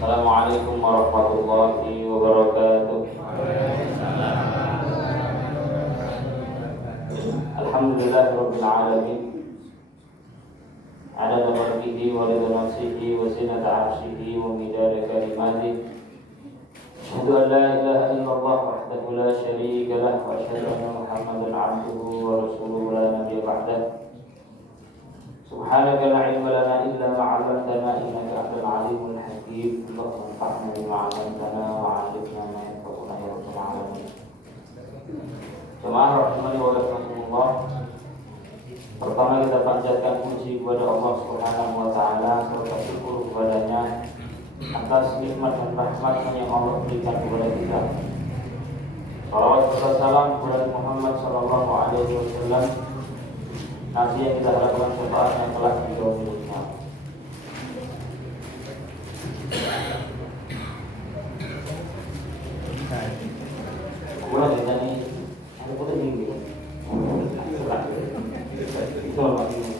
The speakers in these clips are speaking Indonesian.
Assalamualaikum warahmatullahi wabarakatuh. Alhamdulillahirabbil alamin. Adada khalqihi wa ridha nafsihi wa zinata 'arshihi wa midada kalimatihi. Asyhadu an la ilaha illallah wahdahu la syarika lah wa asyhadu anna Muhammadan 'abduhu wa rasuluhu la nabiyya ba'dahu. Subhanaka la ilma lana illa ma 'allamtana innaka antal 'alimul hakim. Allahumma anfa'na bima 'allamtana wa 'allimna ma yanfa'una ya rabbal alamin. Jemaah rahimani wa rahimakumullah. Pertama kita panjatkan puji kepada Allah Subhanahu wa taala serta syukur kepadanya atas nikmat dan rahmat yang Allah berikan kepada kita. Salawat serta salam kepada Muhammad sallallahu alaihi wasallam, Nabi yang kita harapkan syafaatnya telah didahulukan. Kurang ditanya, aku pun tinggi. Itu apa ini?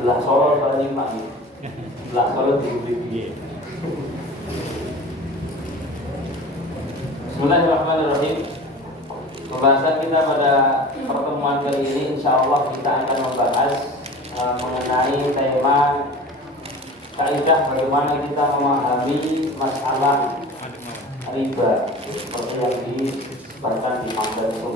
Belah Solo soal nyimak nih. Belah Solo tinggi. Bismillahirrahmanirrahim. Pembahasan kita pada pertemuan kali ini insyaallah kita akan membahas mengenai tema kaidah bagaimana kita memahami masalah riba seperti yang disebutkan di materi itu.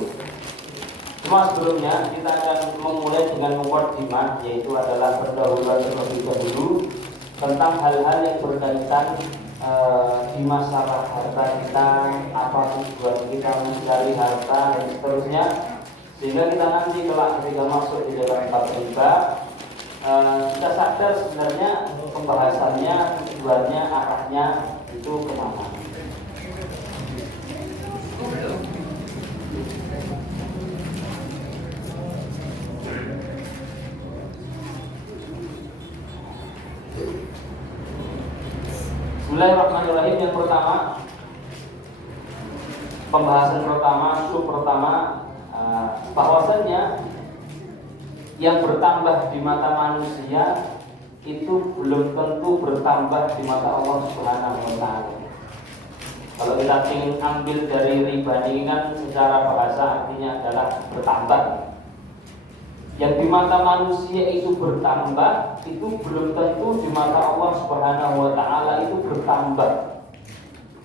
Cuma sebelumnya kita akan memulai dengan muqaddimah, yaitu adalah pendahuluan terlebih dahulu tentang hal-hal yang berkaitan di masalah harta kita, apa tujuan kita mencari harta dan seterusnya, sehingga kita nanti kelak ketika masuk di dalam bab riba kita sadar sebenarnya pembahasannya, tujuannya, arahnya itu kemana. Bismillahirrahmanirrahim. Yang pertama, pembahasan pertama, sub pertama, bahwasannya yang bertambah di mata manusia itu belum tentu bertambah di mata Allah Subhanahu wa taala. Kalau kita ingin ambil dari riba ini kan secara bahasa artinya adalah bertambah. Yang di mata manusia itu bertambah itu belum tentu di mata Allah Subhanahu wa taala itu bertambah.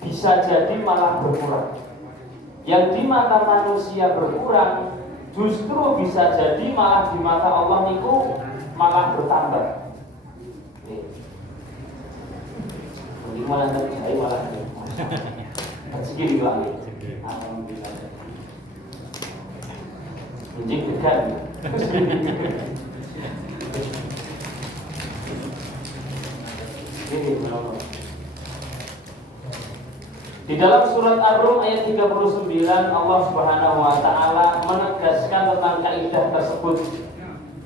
Bisa jadi malah berkurang. Yang di mata manusia berkurang justru bisa jadi malah di mata Allah itu malah bertambah. Ini malah terjadi malah segini lagi. Alhamdulillah. Menjadikan di dalam surat Ar-Rum ayat 39 Allah Subhanahu wa taala menegaskan tentang kaidah tersebut,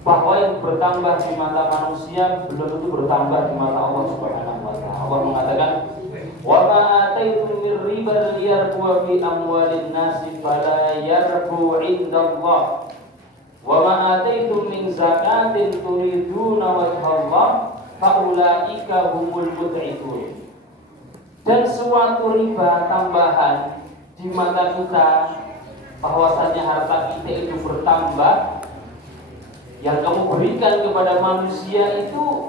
bahwa yang bertambah di mata manusia belum tentu bertambah di mata Allah Subhanahu wa taala. Allah mengatakan, "Wa ma ataitum mir riba liyarbu fi amwalin nasi fala yarbu 'indallah. Wa ma ataitum min zakatin turiduna wajhallah faulaika humul mud'ifun." Dan suatu riba tambahan di mata kita, bahwasannya harta kita itu bertambah, yang kamu berikan kepada manusia itu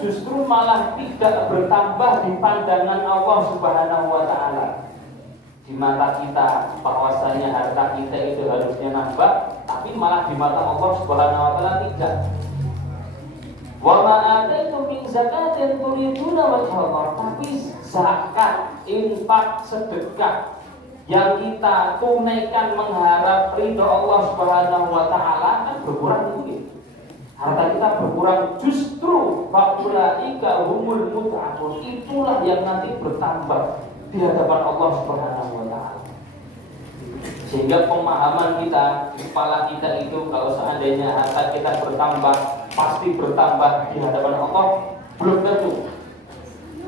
justru malah tidak bertambah di pandangan Allah Subhanahu wa taala. Di mata kita bahwasannya harta kita itu harusnya nambah, tapi malah di mata Allah Subhanahu wa taala tidak. Wa ma ataitum min zakatin turiduna wajhallah, tapi zakat, infak, sedekah yang kita tunaikan mengharap ridho Allah Subhanahu wa taala kan berkurang mungkin. Harta kita berkurang, justru faulaika humul mut'afun, itulah yang nanti bertambah di hadapan Allah Subhanahu wa taala. Sehingga pemahaman kita, kepala kita itu kalau seandainya harta kita bertambah, pasti bertambah di hadapan Allah, belum tentu.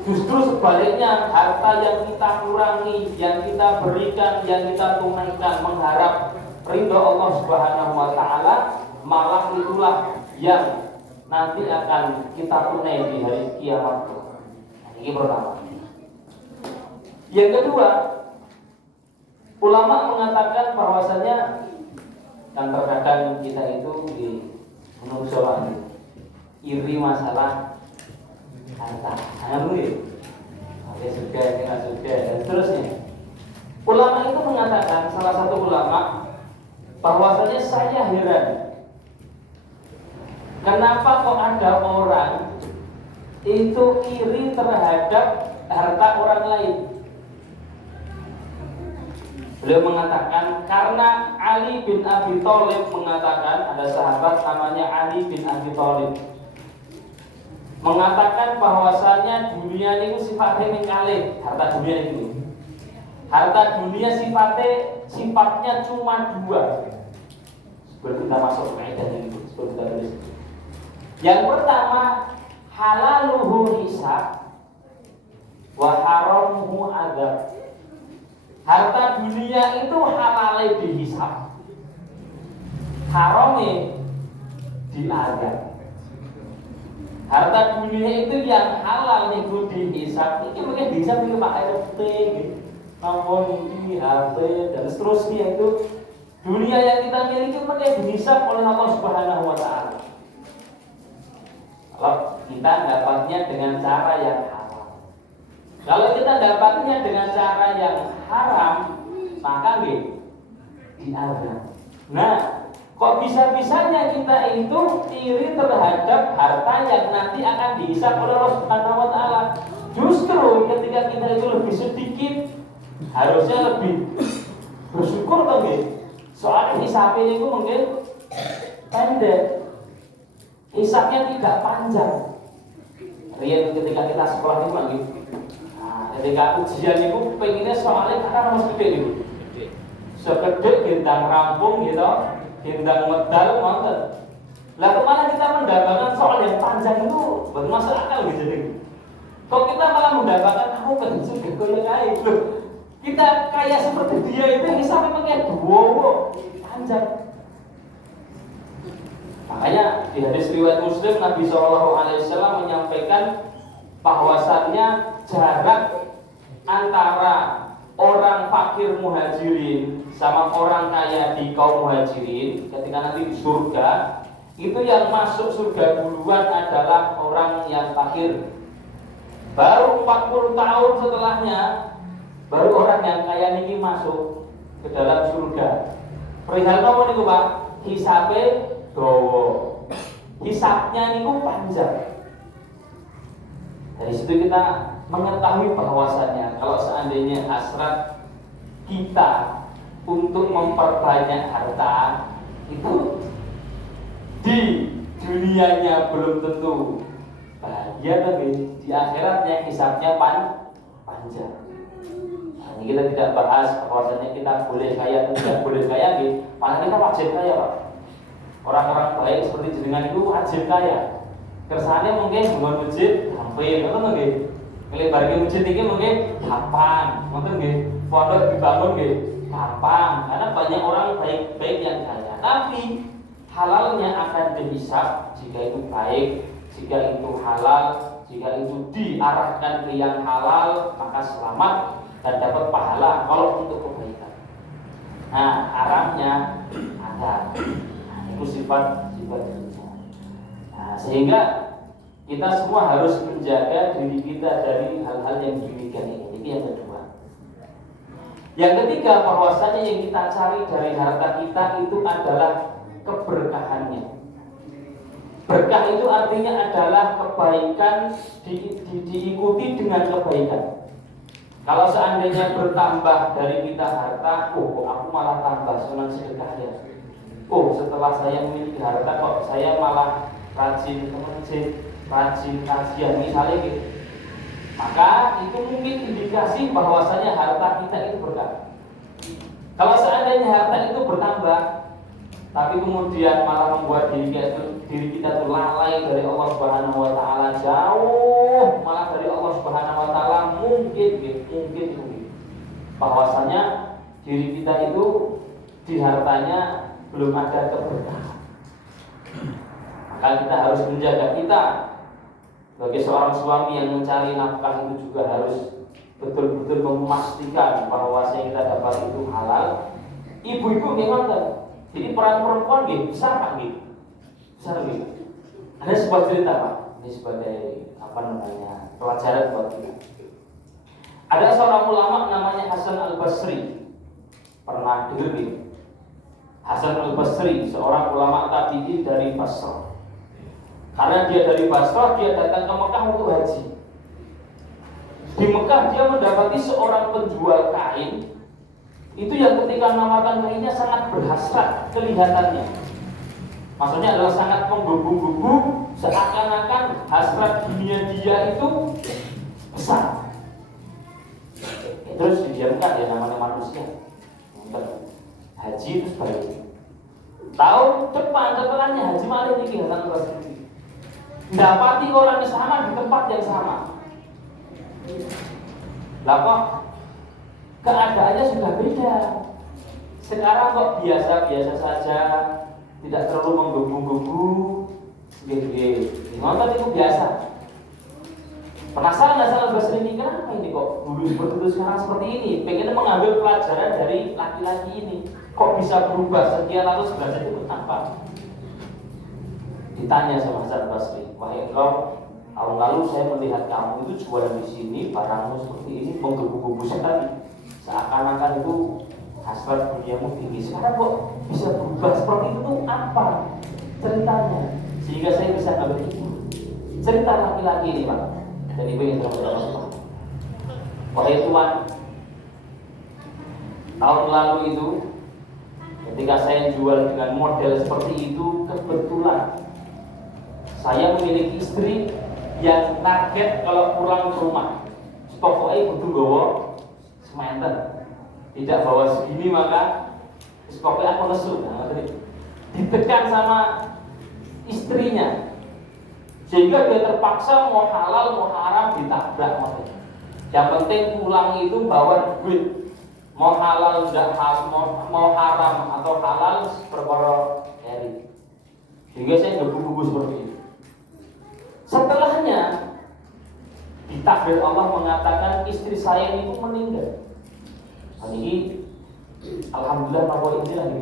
Justru sebaliknya, harta yang kita kurangi, yang kita berikan, yang kita tunaikan mengharap ridho Allah Subhanahu wa taala, malah itulah yang nanti akan kita tunai di hari kiamat. Ini pertama. Yang kedua, ulama mengatakan bahwasanya kan terkadang kita itu di menungso iri masalah harta, oke sudah, tidak sudah, dan seterusnya. Ulama itu mengatakan, salah satu ulama, bahwasanya saya heran, kenapa kok ada orang itu iri terhadap harta orang lain. Beliau mengatakan karena Ali bin Abi Thalib mengatakan, ada sahabat namanya Ali bin Abi Thalib mengatakan bahwasanya dunia ini sifatnya mengkalih, harta dunia itu. Harta dunia sifatnya cuma dua. Sebelum kita masuk ke kaidah ini, sebelum kita tulis. Yang pertama, halaluhu hisab wa haramuhu adzab. Harta dunia itu halalnya dihisab, haramnya diazab. Harta dunia itu yang halal itu dihisab. Ini mungkin dihisab itu pakai RT, namun ini HP dan seterusnya. Itu dunia yang kita miliki mungkin dihisab oleh Allah Subhanahu wa taala. Kalau kita dapatnya dengan cara yang halal. Kalau kita dapatnya dengan cara yang haram, maka diazab. Nah, kok bisa-bisanya kita itu iri terhadap harta yang nanti akan dihisab oleh Allah Subhanahu wa taala? Justru ketika kita itu lebih sedikit, harusnya lebih bersyukur toh nggih. Soalnya hisabnya itu mungkin pendek. Hisabnya tidak panjang. Rian ketika kita sekolah itu lagi. Ketika ujian itu pengennya soalnya karena harus gede itu. Segede gendang rampung gitu. Gendang medal nonton. Lah kemana kita mendapatkan soal yang panjang itu baru masuk akal gitu jadi. Kok kita malah mendapatkan kamu pensiun gitu kayak itu. Kita kayak seperti dia itu yang sampai pakai dua panjang. Makanya di hadis riwayat Muslim Nabi SAW menyampaikan bahwasannya jarak antara orang fakir muhajirin sama orang kaya di kaum muhajirin ketika nanti di surga, itu yang masuk surga duluan adalah orang yang fakir. Baru 40 tahun setelahnya baru orang yang kaya ini masuk ke dalam surga. Perihal apa niku Pak? Hisabe dawa. Hisabnya niku panjang. Dari situ kita mengetahui bahwasannya kalau seandainya hasrat kita untuk memperbanyak harta itu di dunianya belum tentu bahagia, tapi di akhiratnya hisabnya panjang. Nah, ini kita tidak bahas bahwasannya kita boleh kaya atau tidak boleh kaya, malah kita wajib kaya Pak. Orang-orang baik seperti jenengan itu wajib kaya. Kersane mungkin membangun masjid hampir, ngoten nggih. Ngelebarke masjid iki mungkin gampang, ngoten nggih. Pondok dibangun nggih gampang, karena banyak orang baik-baik yang kaya. Tapi halalnya akan dihisab jika itu baik, jika itu halal, jika itu diarahkan ke yang halal, maka selamat dan dapat pahala kalau untuk kebaikan. Nah, haramnya ada. Nah, itu sifat dunia. Nah, sehingga kita semua harus menjaga diri kita dari hal-hal yang demikian ini. Ini yang kedua. Yang ketiga, bahwasanya yang kita cari dari harta kita itu adalah keberkahannya. Berkah itu artinya adalah kebaikan diikuti dengan kebaikan. Kalau seandainya bertambah dari kita harta, kok aku malah tambah senang sedekah ya. Setelah saya memiliki harta kok saya malah rajin ke masjid, rajin kajian misalnya gitu. Maka itu mungkin indikasi bahwasanya harta kita itu berkah. Kalau seandainya harta itu bertambah, tapi kemudian malah membuat diri kita tuh lalai dari Allah Subhanahu wa taala, jauh malah dari Allah Subhanahu wa taala, mungkin bahwasanya diri kita itu di hartanya belum ada keberkahan. Maka kita harus menjaga kita sebagai seorang suami yang mencari nafkah, itu juga harus betul-betul memastikan bahwa yang kita dapat itu halal. Ibu-ibu gimana? Jadi peran perempuan besar kan gitu. Besar gitu. Ada sebuah cerita Pak, ini sebagai pelajaran buat kita. Ada seorang ulama namanya Hasan Al-Basri. Pernah dengar gitu? Hasan Al-Basri, seorang ulama tabi'in dari Basrah. Karena dia dari Basrah, dia datang ke Mekah untuk haji. Di Mekah dia mendapati seorang penjual kain, itu yang ketika menawarkan kainnya sangat berhasrat kelihatannya. Maksudnya adalah sangat menggebu-gebu, seakan-akan hasrat dunia dia itu besar. Terus didiamkan, ya namanya manusia. Haji terus balik. Tahun depan setelahnya haji malah ini Hasan Basri. Dapati orang yang sama di tempat yang sama. Lah kok keadaannya sudah beda. Sekarang kok biasa-biasa saja, tidak terlalu menggebu-gebu. Nonton itu biasa. Penasaran Hasan Al-Basri ini, kenapa ini kok dulu seperti itu, sekarang seperti ini? Pengen mengambil pelajaran dari laki-laki ini. Kok bisa berubah sekian atau sebenarnya itu apa? Ditanya sama Hasan Al-Basri, wahai engkau, tahun lalu saya melihat kamu itu jualan di sini, barangmu seperti ini, menggebu-gebu sekali. Seakan-akan itu hasrat duniamu tinggi. Sekarang kok bisa berubah seperti itu tuh apa ceritanya? Sehingga saya bisa ngambil itu. Cerita laki-laki ini Pak, dan ibu yang terhormat. Wahai Tuhan, tahun lalu itu ketika saya jual dengan model seperti itu, kebetulan saya memiliki istri yang target kalau pulang ke rumah pokoknya butuh bawa sementer, tidak bawa segini maka pokoknya aku lesu. Ditekan sama istrinya sehingga dia terpaksa mau halal mau haram ditabrak. Yang penting pulang itu bawa duit, mau halal tidak mau haram atau halal perkara eri. Sehingga saya gebu-gebu seperti itu. Setelahnya ditakdir Allah mengatakan istri saya itu meninggal. Ini alhamdulillah bahwa ini lagi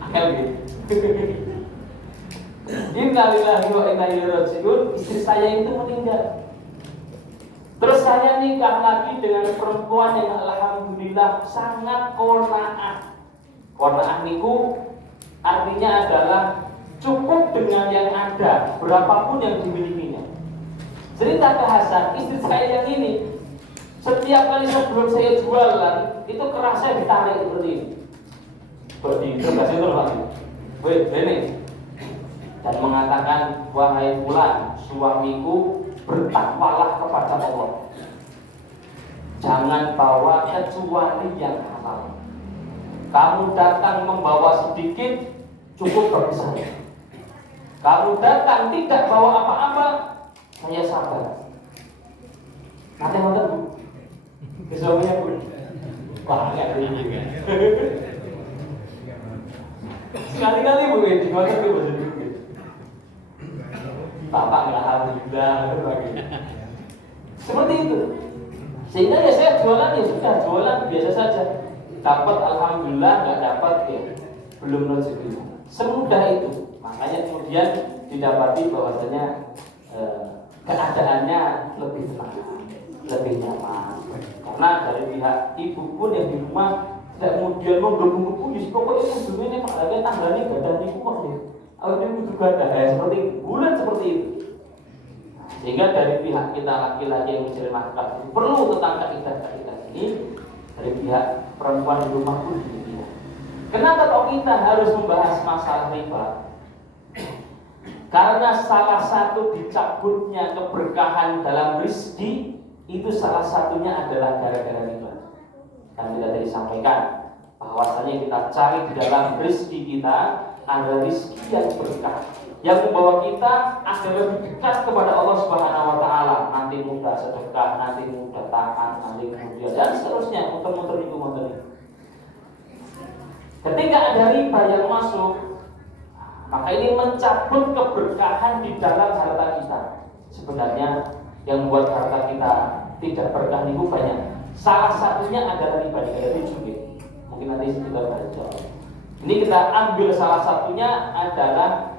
akal gitu. Innalillahi wa inna ilaihi raji'un. Istri saya itu meninggal. Terus saya nikah lagi dengan perempuan yang alhamdulillah sangat qanaah. Qanaah niku artinya adalah cukup dengan yang ada, berapapun yang dimilikinya. Cerita ke Hasan, istri saya yang ini, setiap kali sebelum saya jualan, itu kerasnya ditarik seperti ini. Seperti itu, kasih terus lagi. Wait, ini. Dan mengatakan, wahai fulan, suamiku, bertakwalah kepada Allah. Jangan bawa kecuali yang halal. Kamu datang membawa sedikit, cukup bagi saya. Kamu datang tidak bawa apa-apa, saya sabar. Nanti nonton Bu. Kesuaminya Bu. Wah, nggak ini kan. Sekali-kali Bu, di mana Bu? Bapak nggak alhamdulillah, lagi. Seperti itu. Sehingga ya saya jualan ya sudah jualan biasa saja. Dapat alhamdulillah, nggak dapat ya belum rezeki. Semudah itu. Makanya kemudian didapati bahwasanya keadaannya lebih tenang, lebih nyaman. Karena dari pihak ibu pun yang di rumah tidak kemudian menggebu-gebu di pokoknya sebelumnya Pak lagi tangganya badan ibu kok ya. Dia juga ada seperti bulan seperti itu. Sehingga dari pihak kita laki-laki yang mencari nafkah perlu tentang kaidah-kaidah ini. Dari pihak perempuan di rumah pun demikian. Kenapa kok kita harus membahas masalah riba? Karena salah satu dicabutnya keberkahan dalam rezeki itu salah satunya adalah gara-gara riba. Kan kita tadi sampaikan bahwasanya kita cari di dalam rezeki kita ada rezeki yang berkah, yang membawa kita agar lebih dekat kepada Allah Subhanahu wa taala. Nanti mudah sedekah, nanti mudah taat, nanti kemudian dan seterusnya, muter-muter itu muter. Ketika ada riba yang masuk, maka ini mencabut keberkahan di dalam harta kita. Sebenarnya yang membuat harta kita tidak berkah itu banyak. Salah satunya adalah riba. Ada 7. Mungkin nanti kita baca. Ini kita ambil salah satunya adalah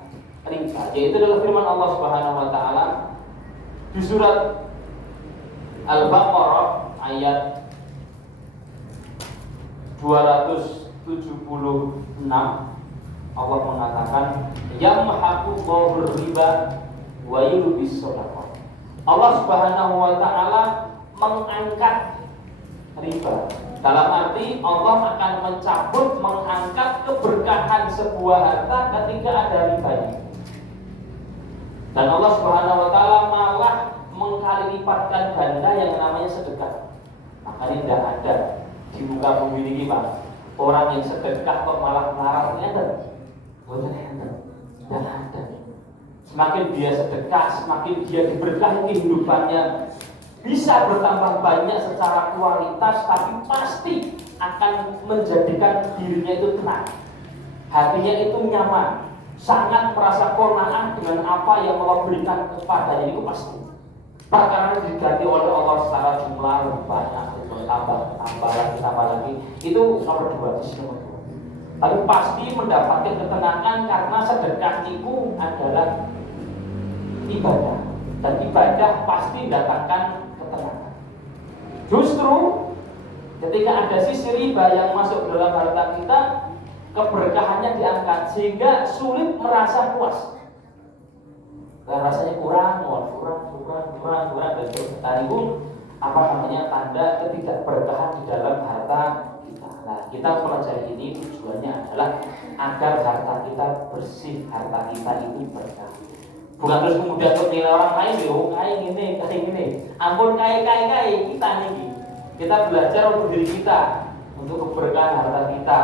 riba, yaitu adalah firman Allah Subhanahu wa taala di surat Al-Baqarah ayat 276. Allah mengatakan yamhaqullahu riba wa yurbis shadaqah. Allah Subhanahu wa taala mengangkat riba. Dalam arti Allah akan mencabut, mengangkat keberkahan sebuah harta ketika ada ribanya. Dan Allah Subhanahu wa taala malah mengkali lipatkan ganda yang namanya sedekah. Makanya tidak ada di muka bumi ini Pak, orang yang sedekah kok malah melarangnya ada. Tidak ada. Semakin dia sedekah, semakin dia diberkahi kehidupannya, bisa bertambah banyak secara kualitas, tapi pasti akan menjadikan dirinya itu tenang, hatinya itu nyaman, sangat merasa qanaah dengan apa yang Allah berikan kepadanya. Itu pasti perkara diganti oleh Allah secara jumlah lebih banyak, tambah lagi. Itu nomor 2, sisi nomor 2. Tapi pasti mendapatkan ketenangan karena sedekah itu adalah ibadah, dan ibadah pasti datangkan ketenangan. Justru ketika ada sisi riba yang masuk ke dalam harta kita, keberkahannya diangkat sehingga sulit merasa puas. Dan rasanya kurang dan terus itu tanda ketidakberkahan di dalam harta kita. Nah, kita pelajari ini tujuannya adalah agar harta kita bersih, harta kita itu berkah. Bukan terus kemudian untuk nilai orang lain, kayak gini. Ampun kayak kita nih. Kita belajar untuk diri kita, untuk keberkahan harta kita.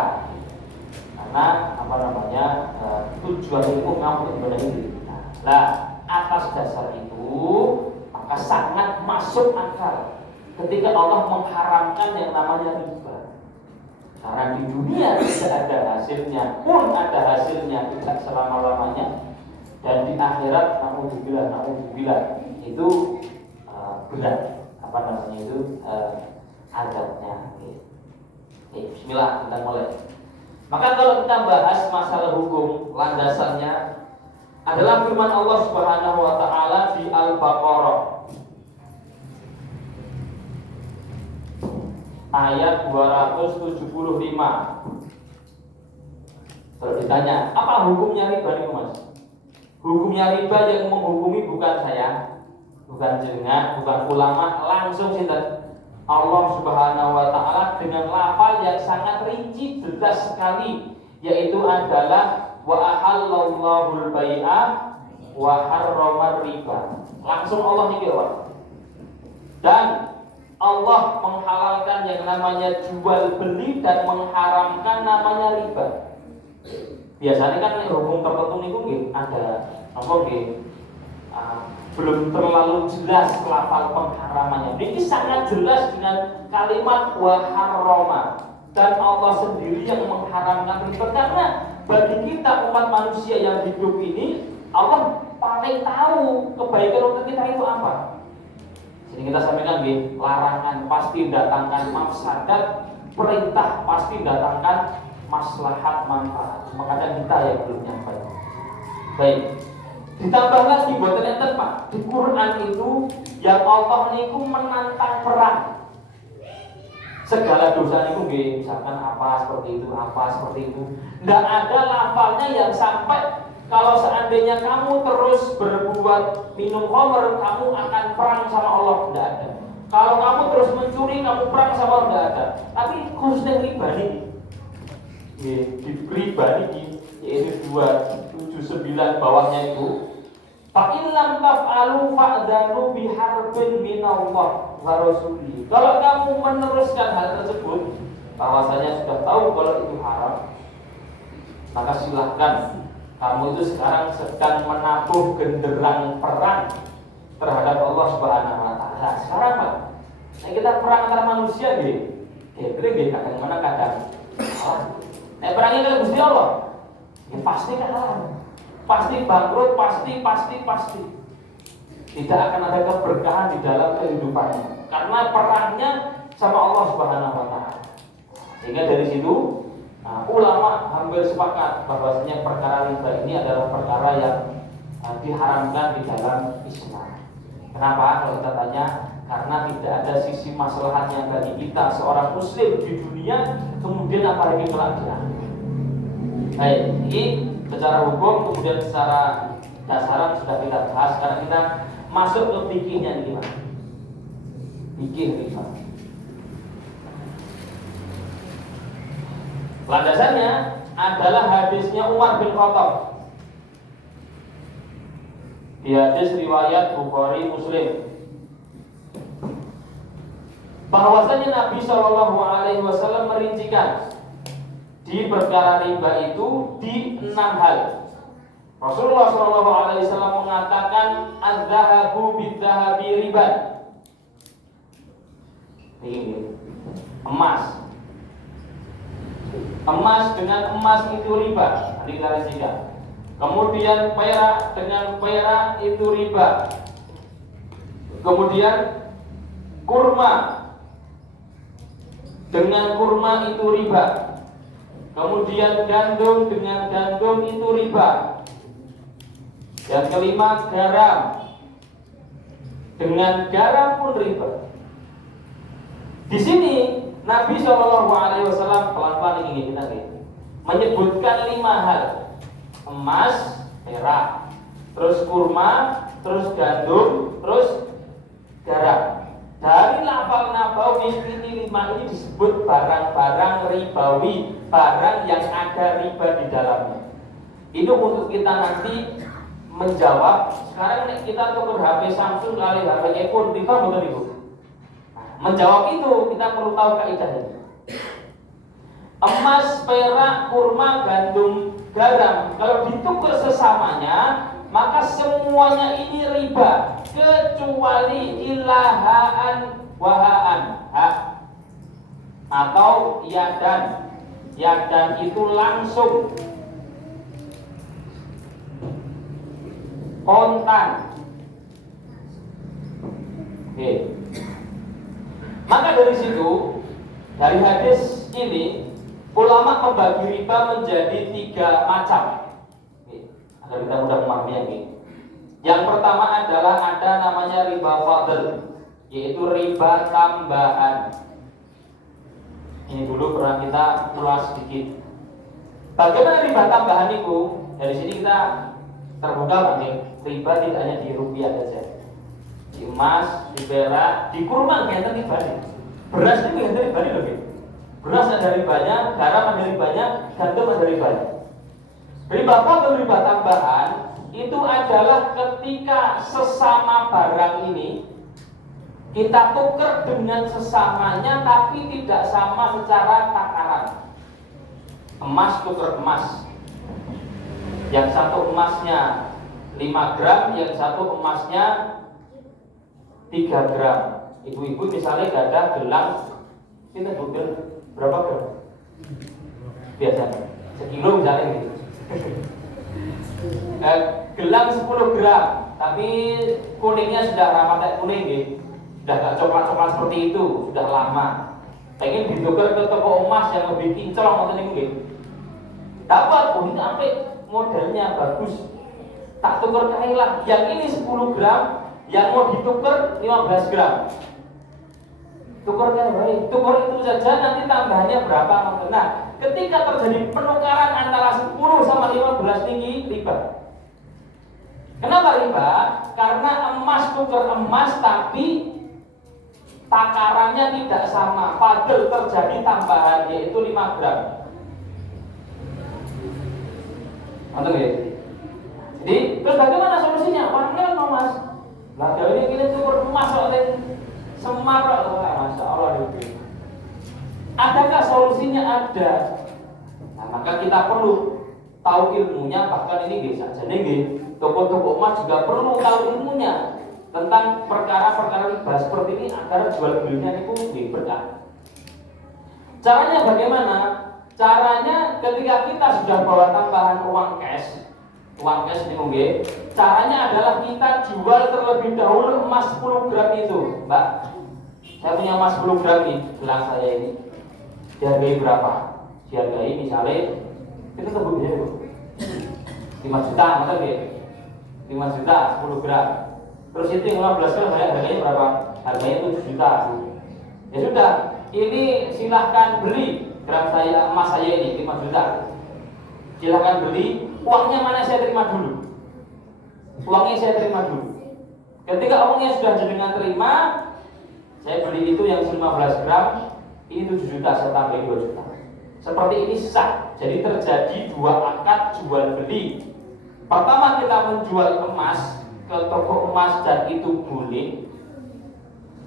Karena tujuan itu memang untuk ibadah diri kita. Nah, atas dasar itu maka sangat masuk akal ketika Allah mengharamkan yang namanya riba. Karena di dunia tidak ada hasilnya, pun ada hasilnya tidak selama-lamanya. Dan di akhirat naudzubillah itu berat azabnya. Bismillah, kita mulai. Maka kalau kita bahas masalah hukum, landasannya adalah firman Allah Subhanahu wa taala di Al-Baqarah ayat 275. Kalau ditanya, apa hukumnya riba nih Mas? Hukumnya riba yang menghukumi bukan saya, bukan jenengan, bukan ulama, langsung sinten Allah Subhanahu wa taala dengan lafal yang sangat rinci, jelas sekali, yaitu adalah wa ahallallahu al-bai'a wa harrama riba. Langsung Allah nyebut. Dan Allah menghalalkan yang namanya jual beli dan mengharamkan namanya riba. Biasanya kan hukum tertentu niku nggih ada belum terlalu jelas lafal pengharamannya. Ini sangat jelas dengan kalimat wa harrama, dan Allah sendiri yang mengharamkan riba. Karena bagi kita umat manusia yang hidup ini, Allah paling tahu kebaikan untuk kita itu apa. Jadi kita sampaikan nggih, larangan pasti datangkan mafsadat, perintah pasti datangkan maslahat manfaat. Makanya kita yang belum nyampe. Baik. Ditambah lagi buat ternyata Pak, di Quran itu yang Allah niku menantang perang. Segala dosa niku nggih, misalkan apa seperti itu. Enggak ada lafalnya yang sampai kalau seandainya kamu terus berbuat minum khamr, kamu akan perang sama Allah. Enggak ada. Kalau kamu terus mencuri, kamu perang sama Allah. Enggak ada. Tapi khususnya riba nih. Di riba ini yaitu 279 bawahnya itu fa in lam taf'alu fa'danu biharbin minallah wa rasuli. Kalau kamu meneruskan hal tersebut, bahwasanya sudah tahu kalau itu haram, maka silahkan kamu itu sekarang sedang menabuh genderang perang terhadap Allah Subhanahu wa taala. Sekarang Pak, nah kita perang antara manusia gitu. Kadang mana kadang kalah. Nah perangnya dengan Gusti Allah, ya pasti kalah. Pasti bangkrut, pasti. Tidak akan ada keberkahan di dalam kehidupannya karena perangnya sama Allah Subhanahu wa taala. Sehingga dari situ ulama hampir sepakat bahwasanya perkara riba ini adalah perkara yang diharamkan di dalam Islam. Kenapa? Kalau kita tanya, karena tidak ada sisi maslahatnya bagi kita seorang muslim di dunia, kemudian apalagi kelak di akhirat. Baik, ini secara hukum, kemudian secara dasaran sudah kita bahas. Sekarang kita masuk ke fikihnya nih, gimana? Fikih riba. Landasannya adalah hadisnya Umar bin Khattab. Di hadis riwayat Bukhari Muslim, bahwasanya Nabi Shallallahu Alaihi Wasallam merincikan di perkara riba itu di 6 hal. Rasulullah Shallallahu Alaihi Wasallam mengatakan az-zahabu bidzahabi riba. Ini emas dengan emas itu riba, diklarasikan. Kemudian perak dengan perak itu riba. Kemudian kurma dengan kurma itu riba. Kemudian gandum dengan gandum itu riba. Yang kelima, garam dengan garam pun riba. Di sini Nabi Shallallahu Alaihi Wasallam pelan-pelan ini kita menyebutkan 5 hal: emas, perak, terus kurma, terus gandum, terus garam. Dari lafal nabawi ini 5 ini disebut barang-barang ribawi, barang yang ada riba di dalamnya. Itu untuk kita nanti menjawab. Sekarang kita tuker HP Samsung kali HP iPhone, riba bukan Ibu? Menjawab itu kita perlu tahu kaidahnya. Emas, perak, kurma, gandum, garam, kalau ditukar sesamanya, maka semuanya ini riba kecuali ilahaan wahaan, atau yadan. Yadan itu langsung, kontan. Oke. Maka dari situ, dari hadis ini, ulama membagi riba menjadi 3 macam. Agar kita mudah memahami ini. Yang pertama adalah ada namanya riba fadl, yaitu riba tambahan. Ini dulu pernah kita ulas sedikit. Bagaimana riba tambahan itu? Dari sini kita terbuka nih. Riba tidak hanya di rupiah saja. Di emas, di perak, di kurma kita riba nih. Beras itu kita riba nih lebih. Beras ada ribanya, garam ada ribanya, gandum ada ribanya. Riba atau riba tambahan itu adalah ketika sesama barang ini kita tukar dengan sesamanya tapi tidak sama secara takaran. Emas tukar emas. Yang satu emasnya 5 gram, yang satu emasnya 3 gram. Ibu-ibu misalnya gak ada gelang, kita butuh berapa gram? Biasanya sekilo misalnya gitu. Gelang 10 gram, tapi kuningnya sudah rapat kuning gitu. Sudah gak coklat-coklat seperti itu, sudah lama. Pengen ditukar ke toko emas yang lebih kinclong atau gitu. Dapat, ini sampai modelnya bagus. Tak tukar kailah. Yang ini 10 gram, yang mau ditukar 15 gram. Tukar kan baik, tukar itu saja nanti tambahannya berapa. Nah, ketika terjadi penukaran antara 10 sama 15 tinggi riba. Kenapa riba? Karena emas tukar emas tapi takarannya tidak sama. Padahal terjadi tambahan yaitu 5 gram. Mantap ya? Jadi, terus bagaimana solusinya? Panel no mas. Nah, kalau ini kita tukar emas oleh Semar, masya Allah. Adakah solusinya? Ada. Nah, maka kita perlu tahu ilmunya. Bahkan ini guys, saja nih, toko-toko emas juga perlu tahu ilmunya tentang perkara-perkara riba seperti ini agar jual belinya itu berkah. Caranya bagaimana? Caranya ketika kita sudah bawa tambahan uang cash ini mungkin. Caranya adalah kita jual terlebih dahulu emas 10 gram itu, Mbak. Saya punya emas 10 gram nih, gelang saya ini. Dihargai berapa? Dihargai misalnya kita sebut ya, 5 juta, maka gitu. 5 juta 10 gram. Terus itu yang 15 gram harganya berapa? Harganya 7 juta. Ya sudah, ini silahkan beli gram saya, emas saya ini 5 juta. Silahkan beli. Uangnya mana saya terima dulu? Uangnya saya terima dulu. Ketika uangnya sudah jenengan terima, saya beli itu yang 15 gram, ini 7 juta, saya tambahin 2 juta. Seperti ini sah. Jadi terjadi dua akad jual beli. Pertama kita menjual emas ke toko emas dan itu boleh.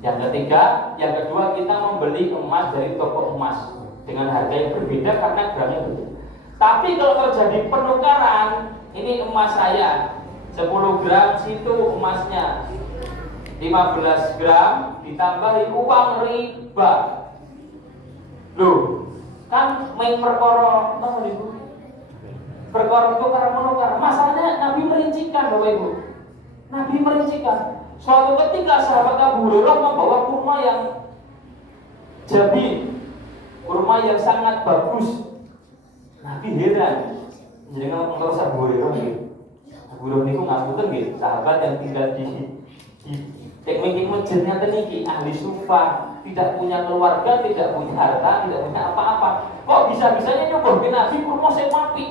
Yang ketiga, yang kedua kita membeli emas dari toko emas dengan harga yang berbeda karena gramnya berbeda. Tapi kalau terjadi penukaran, ini emas saya 10 gram, situ emasnya 15 gram ditambahi uang riba. Loh, kan main perkara apa Ibu? Perkara tukar menukar. Masalahnya Nabi merincikan Bapak Ibu. Nabi merincikan. Suatu ketika sahabat Abu Hurairah membawa kurma yang jabi, kurma yang sangat bagus. Nabi heran. Jadi kalau terus Abu Hurairah gitu. Abu Hurairah niku ngapunten nggih, sahabat yang tinggal di teknik masjid ngaten niki, ahli sufa, tidak punya keluarga, tidak punya harta, tidak punya apa-apa. Kok bisa-bisanya nyoba Nabi kurma sing apik.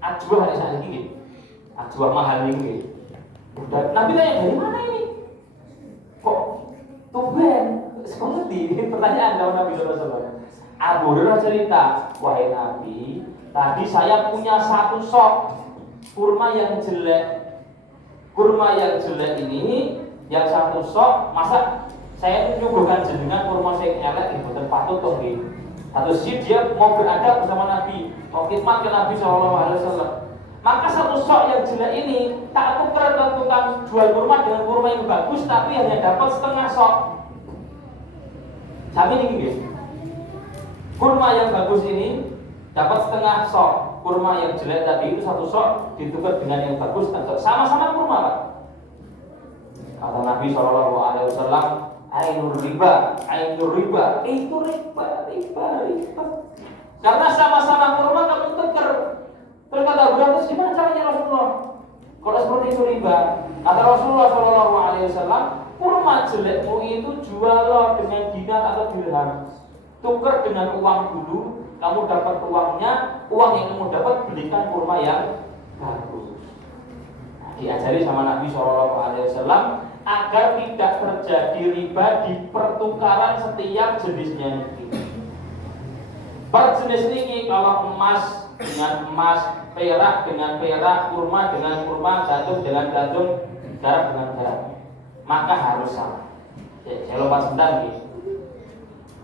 Ajwa hari saat ini, ajwa mahal ini. Dan Nabi tanya, dari mana ini? Kok tumben? Seperti ini pertanyaan dari Nabi SAW. Abu Hurairah cerita, wahai Nabi, tadi saya punya satu sok kurma yang jelek. Kurma yang jelek ini, yang satu sok, masa saya menyuguhkan jenengan kurma yang elek, bukan patut toh gitu. Satu sisi dia mau beradab bersama Nabi, mau khidmat ke Nabi SAW. Maka satu sok yang jelek ini tak tukar ke tukang jual kurma dengan kurma yang bagus, tapi hanya dapat setengah sok. Sami ini guys. Kurma yang bagus ini dapat setengah sok. Kurma yang jelek tadi itu satu sok ditukar dengan yang bagus dan sama-sama kurma, Pak. Kata Nabi SAW, ainur riba, itu riba. Karena sama-sama kurma kamu tukar. Terus kata Abu Hurairah, gimana caranya Rasulullah? Kalau seperti itu riba. Kata Rasulullah SAW, kurma jelekmu itu jual dengan dinar atau dirham. Tukar dengan uang dulu, kamu dapat uangnya, uang yang kamu dapat belikan kurma yang bagus. Nah, diajari sama Nabi SAW agar tidak terjadi riba di pertukaran setiap jenisnya ini. Berjenis ini kalau emas dengan emas, perak dengan perak, kurma dengan kurma, jantung dengan jantung, garam dengan garam, maka harus sama. Saya lompat sebentar gitu.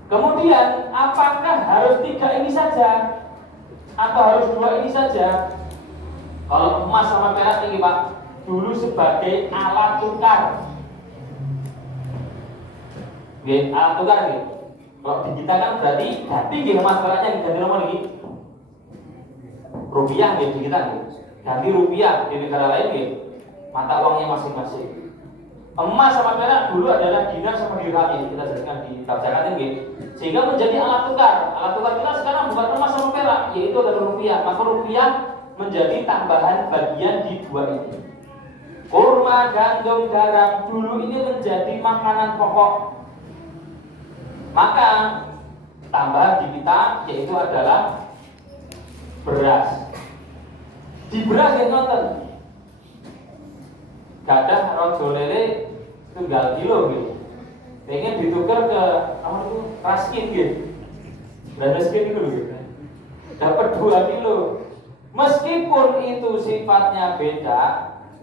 Kemudian apakah harus 3 ini saja atau harus 2 ini saja? Kalau emas sama perak ini Pak, dulu sebagai alat tukar. Alat tukar gitu. Kalau di kita kan berarti ganti emas peraknya ganti nomor lagi. Rupiah gitu di kita gitu. Ganti rupiah di negara lain gitu. Mata uangnya masing-masing. Emas sama perak dulu adalah dinar sama dirham yang kita jadikan di tabjakan gitu. Sehingga menjadi alat tukar. Alat tukar kita sekarang bukan emas sama perak, yaitu adalah rupiah. Maka rupiah menjadi tambahan bagian di 2 ini. Kurma, gandum, garam dulu ini menjadi makanan pokok. Maka tambahan di kita yaitu adalah beras. Di beras yang nonton gadah rojo lele tunggal kilo gitu. Pengen ditukar ke apa itu raskin gitu. Dan raskin itu gitu. Dapat 2 kilo. Meskipun itu sifatnya beda,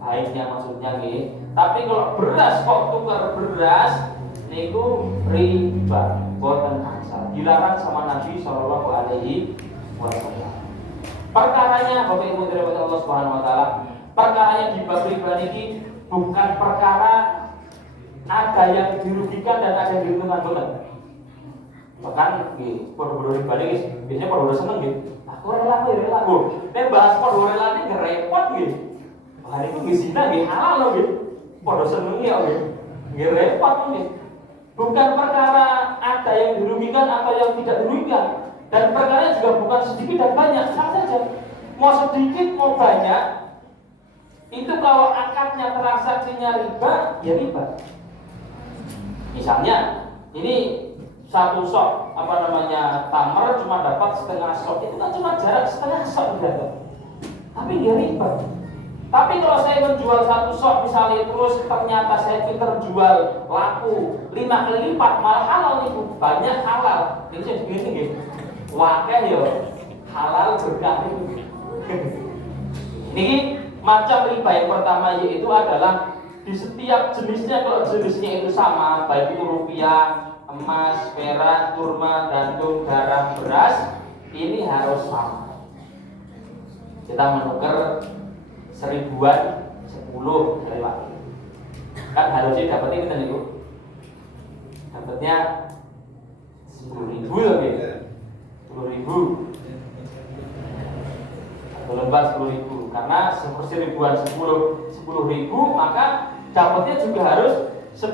baiknya maksudnya nih. Tapi kalau beras kok tukar beras niku riba, boten asal. dilarang sama Nabi Shallallahu Alaihi Wasallam. Perkaranya Bapak Ibu dirahmati Allah Subhanahu Wa Taala, perkaranya di bab riba ini bukan perkara ada yang dirugikan dan ada yang diuntungkan, bukan. Bahkan podo-podo riba ini biasanya podo seneng gitu. Aku rela. Nek bahas podo rela ini repot gitu. Hari itu zina nggih halal lho nggih. Padha seneng ya nggih. Nggih repot nggih. Bukan perkara ada yang dirugikan atau yang tidak dirugikan. Dan perkara juga bukan sedikit dan banyak, sama saja. Mau sedikit mau banyak, itu kalau akadnya transaksinya riba, ya riba. Misalnya, ini satu sok tamar cuma dapat setengah sok, itu kan cuma jarak setengah sok berarti. Tapi dia riba. Tapi kalau saya menjual satu sok misalnya terus ternyata saya terjual laku 5 kali lipat, malah halal itu, banyak halal. Ini saya begini gitu. Wakil ya halal berkah itu. Ini macam riba yang pertama yaitu adalah di setiap jenisnya, kalau jenisnya itu sama, baik itu rupiah, emas, perak, kurma, gandum, garam, beras, ini harus sama. Kita menukar 1000-an 10 kali waktu. Kan harusnya dapat ini tadi itu. Dapatnya 10.000 lebih. 10.000. Satu lembar 10.000. Karena seperti ribuan 10.000, maka dapatnya juga harus 10.000.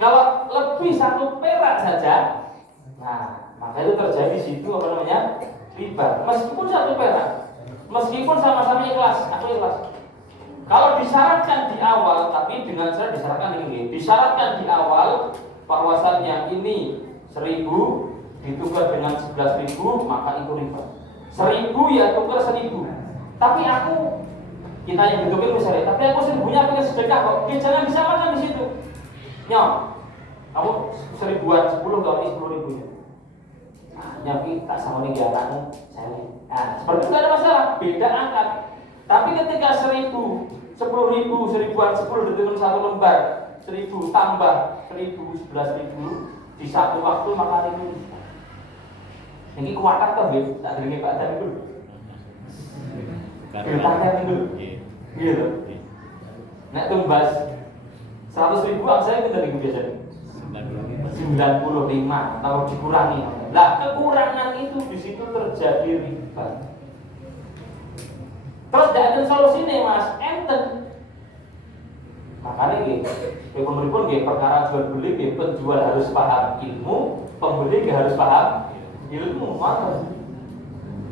Kalau lebih 1 perak saja, nah maka itu terjadi situ riba. Meskipun 1 perak, meskipun sama-sama ikhlas, aku ikhlas. Kalau disyaratkan di awal, tapi dengan syarat disyaratkan ini, disyaratkan di awal bahwasannya ini 1.000 ditukar dengan 11.000, maka itu riba. 1.000 ya tukar 1.000. Tapi kita yang ditukar misalnya, tapi aku 1.000-nya pengen sedekah kok. Jangan disamakan di situ. Nyok, kamu 1000-an 10, kalau ini 10.000-nya. Nyapi tak sama nih anakmu saya. Nah, seperti itu tidak ada masalah, beda angkat. Tapi ketika 1.000, 10.000, 1.000-an 10 ditukar 1 lembar, 1.000 tambah 1.000, 11.000 di satu waktu, maka itu ini kuatat toh nggih, tak dengi Pak Dan dulu. Kita dulu. Gitu. Nek tumbas 100.000 saya kita niku biasanya 95 atau dikurangi. Lah kekurangan itu di situ terjadi riba. Terus ada solusi nih Mas, enten. Makanya gitu, pun perkara jual beli, penjual harus paham ilmu, pembeli harus paham ilmu. Mana?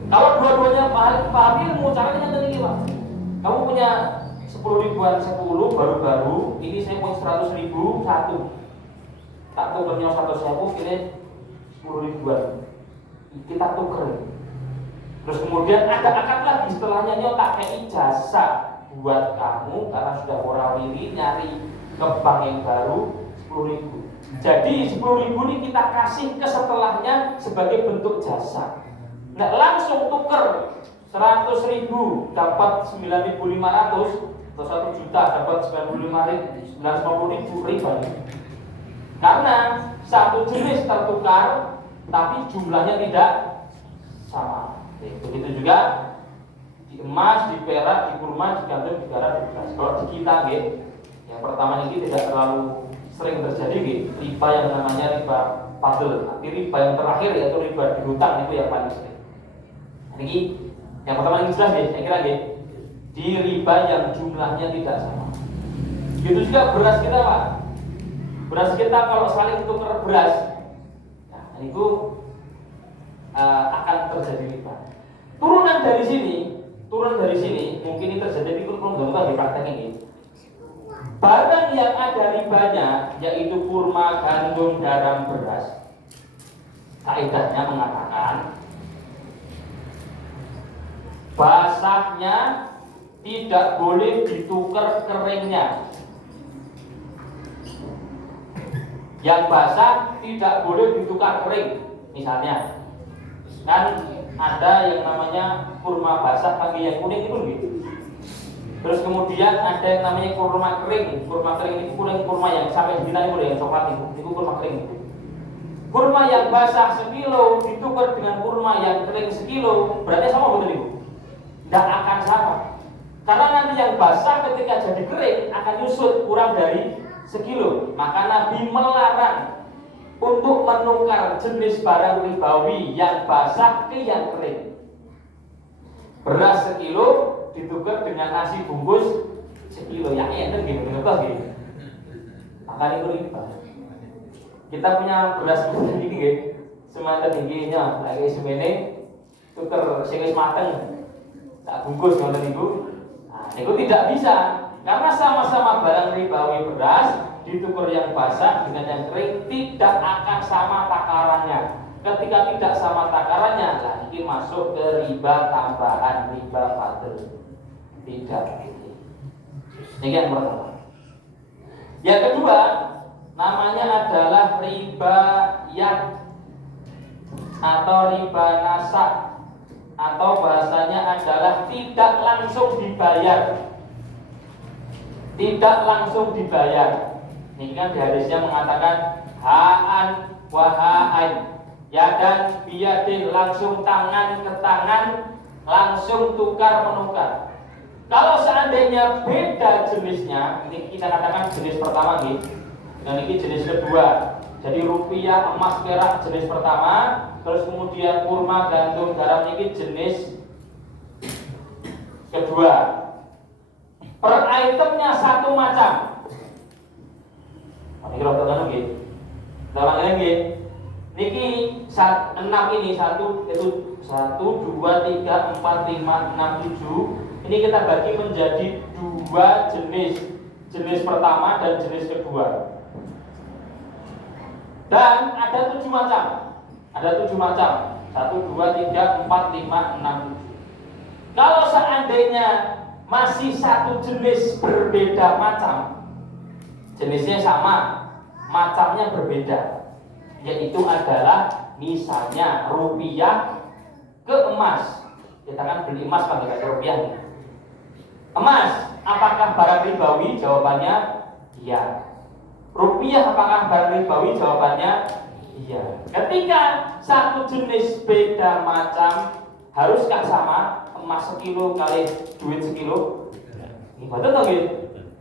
Kalau dua-duanya paham ilmu, caranya nanti Pak. Kamu punya 10.000-an 10 baru-baru, ini saya punya 100.000 satu. Tak tukernya 100.000, ini 10.000-an. Kita tuker. Terus kemudian ada akad lagi setelahnya, tak kayak jasa buat kamu karena sudah warawiri nyari ke bank yang baru 10.000. Jadi 10.000 ini kita kasih ke setelahnya sebagai bentuk jasa. Nah langsung tuker 100.000 dapat 9.500 atau 1 juta dapat 950.000 riba. Karena satu jenis tertukar tapi jumlahnya tidak sama. Begitu juga di emas, di perak, di kurma, di gandum, di garam, di beras. Kalau di kita yang pertama ini tidak terlalu sering terjadi riba yang namanya riba fadl. Nanti riba yang terakhir yaitu riba di hutang, itu yang paling sering. Ini yang pertama ini jelas saya kira di riba yang jumlahnya tidak sama. Begitu juga beras kita Pak. Beras kita kalau saling tukar beras, nah itu akan terjadi riba. Turun dari sini, mungkin ini terjadi di kurma di praktek ini. Barang yang ada ribanya, yaitu kurma, gandum, garam, beras, kaidahnya mengatakan basahnya tidak boleh ditukar keringnya. Yang basah tidak boleh ditukar kering. Misalnya, kan ada yang namanya kurma basah lagi yang kuning itu gitu. Terus kemudian ada yang namanya kurma kering. Kurma kering itu kurma yang sampai dina itu yang coklat itu kurma kering itu. kurma yang basah sekilo ditukar dengan kurma yang kering sekilo, berarti sama betul Ibu? Tidak akan sama. Karena nanti yang basah ketika jadi kering akan nyusut kurang dari sekilo. Maka Nabi melarang untuk menukar jenis barang ribawi yang basah ke yang kering. Beras sekilo ditukar dengan nasi bungkus sekilo, ya enak gitu, kenapa gitu? Makanya itu riba. Kita punya beras ini gitu, semanten tingginya, lagi semene, tukar sing mateng, tak bungkus ngoten niku. Nah, itu tidak bisa, karena sama-sama barang ribawi beras ditukar yang basah dengan yang kering tidak akan sama takarannya. Ketika tidak sama takarannya, nah ini masuk ke riba tambahan, riba fadl. Tidak. Ini yang pertama. Yang kedua, namanya adalah riba yad atau riba nasak, atau bahasanya adalah tidak langsung dibayar. Tidak langsung dibayar. Ini kan di hadisnya mengatakan ha'an wa ha'an, yadan biyadin, langsung tangan ke tangan, langsung tukar menukar. Kalau seandainya beda jenisnya, ini kita katakan jenis pertama nih, dan ini jenis kedua. Jadi rupiah, emas, perak jenis pertama, terus kemudian kurma, gandum, garam ini jenis kedua. Per itemnya satu macam. Ini rokok lagi. Dalam lagi. Niki 6 ini 1 itu 1 2 3 4 5 6 7. Ini kita bagi menjadi 2 jenis. Jenis pertama dan jenis kedua. Dan ada 7 macam. Ada 7 macam. 1 2 3 4 5 6 7. Kalau seandainya masih satu jenis berbeda macam, jenisnya sama, macamnya berbeda, yaitu adalah misalnya rupiah ke emas. Kita kan beli emas pakai rupiah nih. Emas, apakah barang ribawi? Jawabannya iya. Rupiah, apakah barang ribawi? Jawabannya iya. Ketika satu jenis beda macam, haruskah sama? Emas sekilo kali duit sekilo? Betul tak gitu?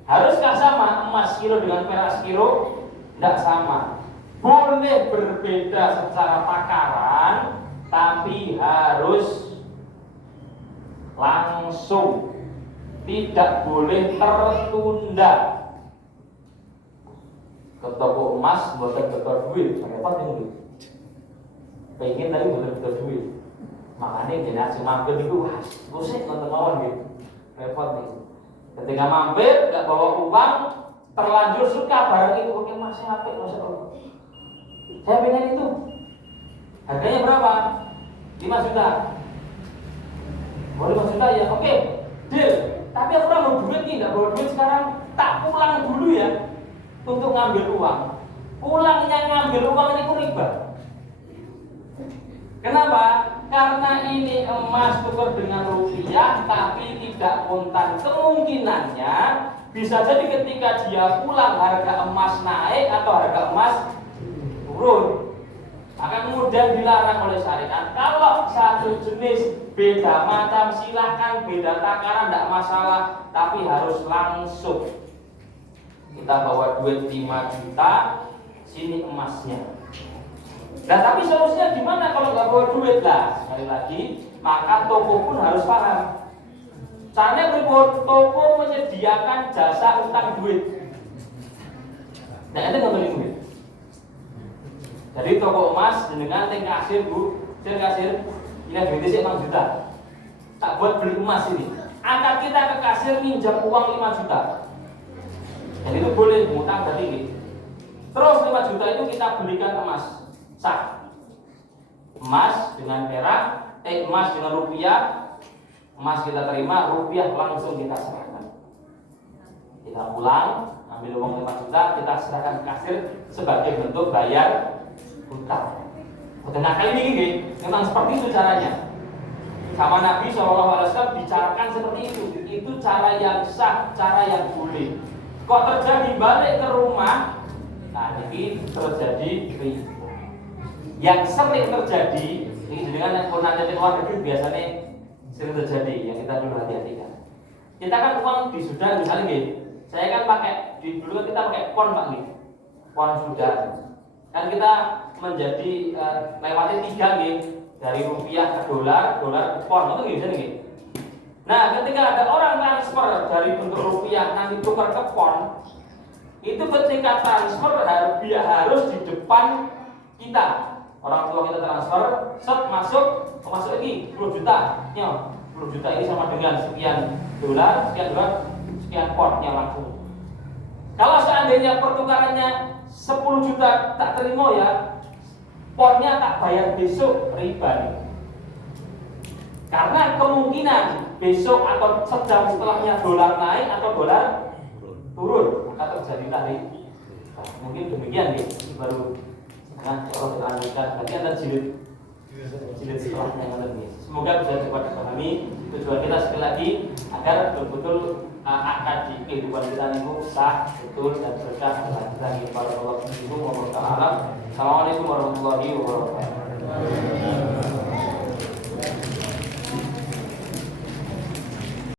Haruskah sama emas sekilo dengan perak sekilo? Tidak sama. Boleh berbeda secara takaran, tapi harus langsung, tidak boleh tertunda. Ke toko emas bukan betul duit, apa yang pengen tadi betul duit. Makanya jenazah mampir itu rusik nonton lawan gitu, repot nih. Ketika mampir nggak bawa uang, terlanjur suka barang itu, oke masih apa? Masih apa? Saya pengen itu. Harganya berapa? 5 juta. Boleh 5 juta ya, oke, deal. Tapi aku udah mau duit nih, nggak bawa duit sekarang. Tak pulang dulu ya untuk ngambil uang. Pulangnya ngambil uang ini riba. Kenapa? Karena ini emas tukar dengan rupiah, tapi tidak kontan. Kemungkinannya bisa jadi ketika dia pulang harga emas naik atau harga emas turun. Maka kemudian dilarang oleh syariat. Kalau satu jenis beda macam silahkan, beda takaran tidak masalah, tapi harus langsung. Kita bawa duit 5 juta, sini emasnya. Nah tapi solusinya gimana kalau nggak bawa duit lah? Sekali lagi, maka toko pun harus paham. Caranya berbuat toko menyediakan jasa utang duit. Nah itu nggak beli duit. Jadi toko emas dengan ting kasir bu, kasir, ini duitnya sih 6 juta. Tak buat beli emas ini. Angkat kita ke kasir minjam uang 5 juta. Jadi itu boleh ngutang tadi ini. Terus 5 juta itu kita belikan emas. Sah. Emas dengan perak, emas dengan rupiah, emas kita terima, rupiah langsung kita serahkan. Kita pulang, ambil uang 5 juta, kita serahkan ke kasir sebagai bentuk bayar hutang. Nah kali ini memang seperti itu caranya. Sama Nabi SAW bicarakan seperti itu. Itu cara yang sah, cara yang boleh. Kok terjadi balik ke rumah? Nah ini terjadi riba. yang sering terjadi ini dengan yang pernah di luar negeri biasanya sering terjadi yang kita perlu hati-hatikan. Kita kan uang di Sudan misalnya gitu. Saya kan pakai dulu kita pakai pon Pak nih. Pon Sudan. Kan kita menjadi lewati 3 gitu. Dari rupiah ke dolar, dolar ke pon, itu gimana gitu. Nah, ketika ada orang transfer dari bentuk rupiah nanti tukar ke pon, itu ketika transfer harus di depan kita. Orang tua kita transfer, set masuk lagi 10 juta. Ya, 10 juta ini sama dengan sekian dolar, sekian pon yang langsung. Kalau seandainya pertukarannya 10 juta tak terima ya, ponnya tak bayar besok, riba nih. Karena kemungkinan besok atau sejam setelahnya dolar naik atau dolar turun, maka terjadilah riba. Mungkin demikian nih, baru kalau terlanjutkan. Nanti anda jilid setelahnya yang lebih. Semoga bisa cepat dipahami. Tujuan kita sekali lagi agar betul-betul akad di kehidupan kita ini sah, betul dan berkah. Kita ingin para Allah Assalamualaikum warahmatullahi wabarakatuh.